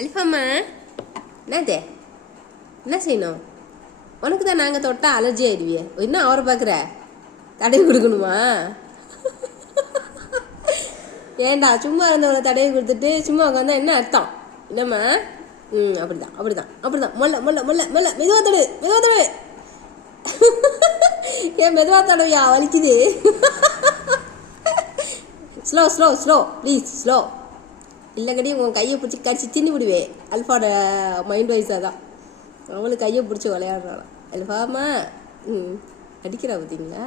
அல்ஃபாம்மா என்னது என்ன செய்யணும்? உனக்கு தான் நாங்கள் தொட்டா அலர்ஜி ஆயிடுவியே. இன்னும் அவரை பார்க்குற தடவி கொடுக்கணுமா? ஏண்டா சும்மா இருந்தவளை தடவி கொடுத்துட்டு சும்மா உட்காந்தா என்ன அர்த்தம்? என்னம்மா? அப்படிதான் அப்படிதான் அப்படிதான். மொல்ல மொல்ல மொல்ல மொல்ல மெதுவா தடவு மெதுவா தடவு. ஏன் மெதுவா தடவையா வலிக்குது? Slow slow slow please slow. இல்லைங்கடி உன் கையை பிடிச்சி கடிச்சு தின்னு விடுவே. அல்ஃபாவோட மைண்ட் வைஸாக தான் அவளுக்கு கையை பிடிச்சி விளையாடுறாளாம். அல்ஃபாமா அடிக்கிறா பார்த்தீங்களா?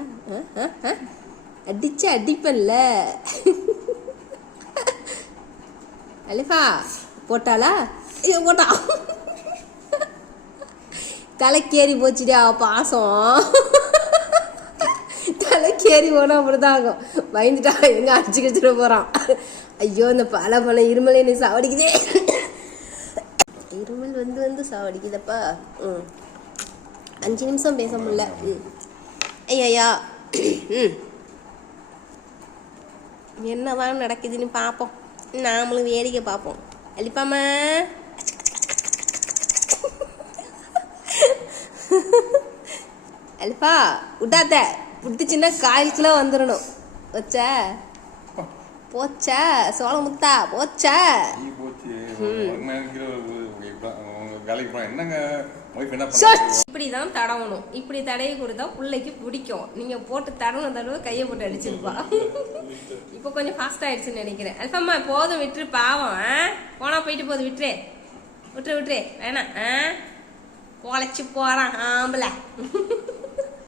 அடிச்சு அடிப்பன்ல. அல்ஃபா போட்டாளா? ஐயோ போட்டா. தலைக்கேறி போச்சுடா பாசம். தலைக்கேறி போனால் அப்படிதான் ஆகும். பயந்துட்டா எங்க அடிச்சு கிடிச்சிட போகிறான். ஐயோ இந்த பழம் இருமல் என்ன சாவடிக்குதே. இருமல் வந்து சாவடிக்குதப்பா. 5 நிமிஷம் பேச முடியல. ஐயா என்னதான் நடக்குதுன்னு பார்ப்போம். நாமளும் வேடிக்கை பார்ப்போம். அலிப்பாமா அல்ஃபா விட்டாத்த விட்டுச்சுன்னா 1/4 கிலோ வந்துடணும். வச்சா போச்சா சோள முத்தா போச்சா? இப்படிதான் தடவணும். இப்படி தடவி கொடுத்தா பிள்ளைக்கு பிடிக்கும். நீங்க போட்டு தடவை கையை போட்டு அடிச்சிருப்பா. இப்போ கொஞ்சம் ஃபாஸ்ட் ஆயிடுச்சுன்னு நினைக்கிறேன். அல்ஃபாம்மா போதும் விட்டுரு பாவம். போனா போயிட்டு போதும் விட்டுரு விட்டுரு விட்டுரு வேணாம். பொழைச்சு போறான் ஆம்பளை.